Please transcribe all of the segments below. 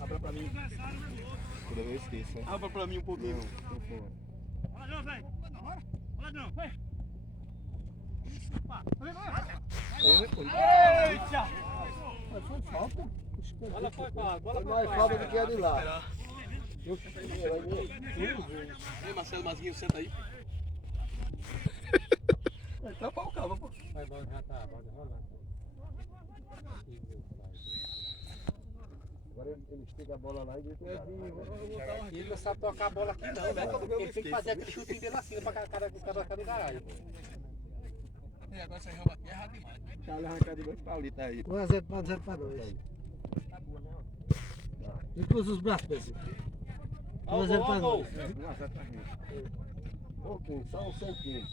Abra pra mim. Toda vez eu esqueço, né? Abra pra mim um pouquinho. Não, for. Olha não, velho. Olha não. Eita! Mas foi falta. Bola foi falta. Foi mais falta do que a de lá. Ei, Marcelo Mazinho, senta aí. Vai tapar o cabo, pô. Vai, bola já tá, bola rolando. Agora ele estica a bola lá e deixa. Ele não sabe tocar a bola aqui não, né? Ele tem que fazer aquele chute dele assim pra cada do caralho. E agora você joga aqui é errado demais. Tá arrancado 2 palitos aí. 1x0 para nós. E cruza os braços, Pedro. 1x0 para nós. 1x0 pra gente. Pouquinho, só um centímetro.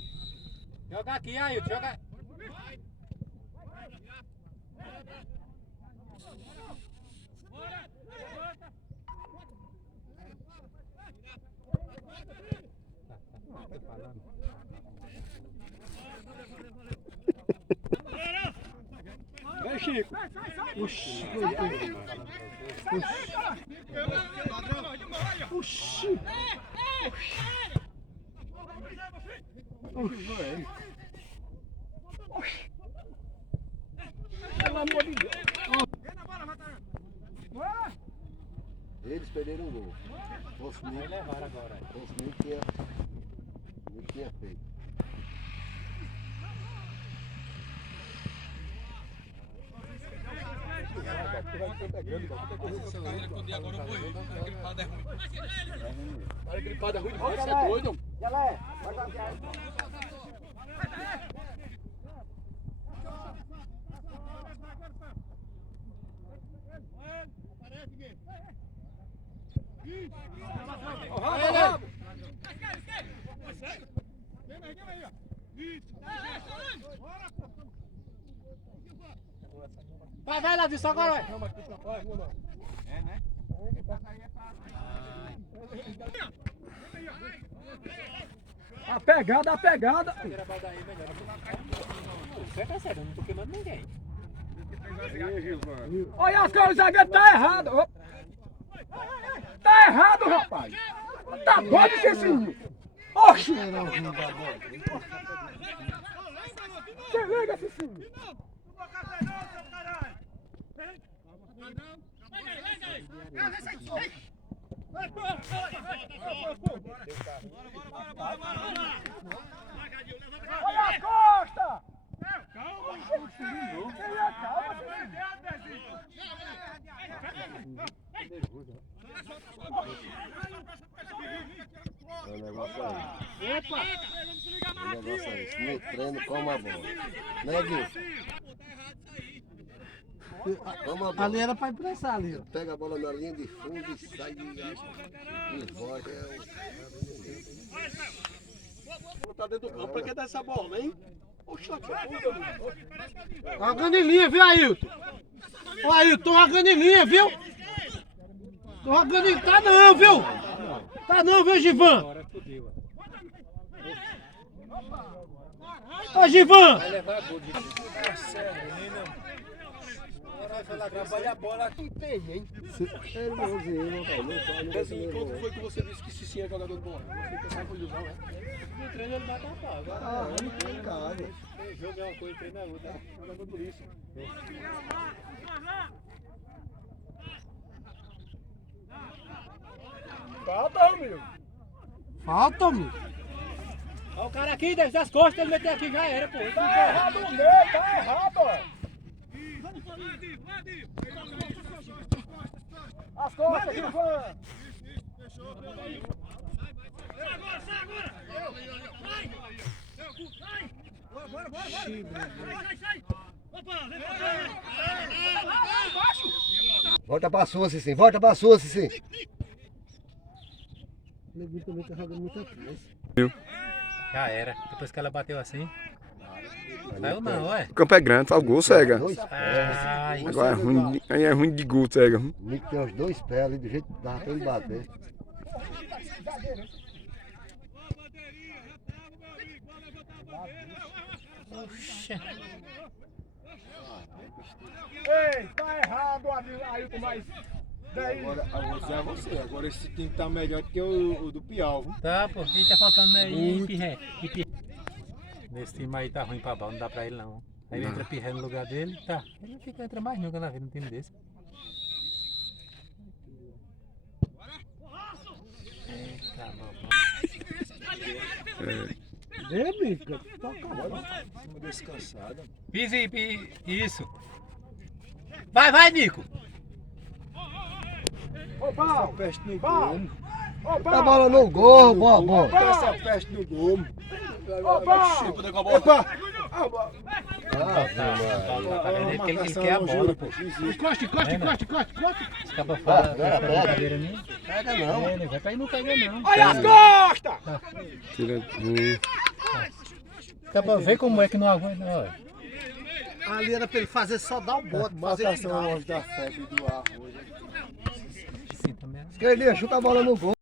Joga aqui, Ailton, joga. Vem, Chico. Oxi. Oxi. Oxi. Pelo amor de Deus. Eles perderam um gol. Fosse Vai nem levar agora. tinha feito. Para gripada é ruim demais, você é doido. Vai lá, disso agora, vai. É, né? A pegada, a pegada. Você tá sério, eu não tô queimando ninguém. Olha as caras, o zagueiro tá errado. Ó. Tá errado, rapaz. Tá bom de ser assim. Oxi. Você liga, Cicinho. Olha a costa! Calma, é o negócio aí. Opa! O negócio é esse. No treino, como a bola. Né, Gui? Como a bola. Ali era pra impressar ali, ó. Pega a bola na linha de fundo e sai e volta. Tá dentro do campo, pra que dar essa bola, hein? Oxe, aqui é puta, mano. Jogando em linha, viu, Ailton? Ô, Ailton, tô jogando em linha, viu? Tô jogando em... Tá não, viu? Tá não, viu, Givan? Ô, Givan! Vai levar gol de trabalha a bola aqui tem, hein? É irmãozinho, Assim, quando foi que você disse que Cicinho é jogador de bola? Você pensava com ilusão, né? No treino ele mata a pau. Agora Ah, não tem cara. o jogo é uma coisa, treino é outra. Jogador por isso. Falta, meu. Falta, meu. Olha o cara aqui, desde as costas, ele meteu aqui, já era, pô. Tá errado o meu, tá errado, ó. As costas, Ivan. Sai agora! Sai! Bora! Sai! Opa, vem pra cá! Volta pra sua, Cicinho. Volta pra sua, Cicinho. O neguinho também tá jogando muita coisa. Já era. Depois que ela bateu assim. Saiu não, ué. O campo é grande, só o gol cega. Dois pés. Ai. Agora é ruim, aí é ruim de gol cega. O Nico tem os dois pés ali do jeito que dá pra ele bater. Oxe. Ei, tá errado, Ailton, mas... Daí... Agora você. Agora esse time tá melhor do que o do Piau, viu? Tá, pô, quem tá faltando aí, Pirré. Nesse time aí tá ruim pra bola, não dá pra ele não. Aí entra Pirré no lugar dele, tá. Ele não fica, entra mais nunca na vida num time desse. Eita, Bica, toca bola. Uma descansada. Pise, isso. Vai, Nico. Ô, Bal! Peste no Bal! gol. Ô, Tá Bal! bola no gol, bom. Tá essa peste no gol. Ô, Bal! Poder com a bola. Opa! Ele quer a bola, pô. Encoste. Acaba fora da brincadeira minha. Pega não. Ele vai pra aí, não pega não. Olha as costas! Tira. Acaba ver como é que não aguenta, olha. Ali era pra ele fazer só dar o bote, fazer Marcação longe da febre do arroz. Sim, também. Esquerdinha, chuta a bola no gol.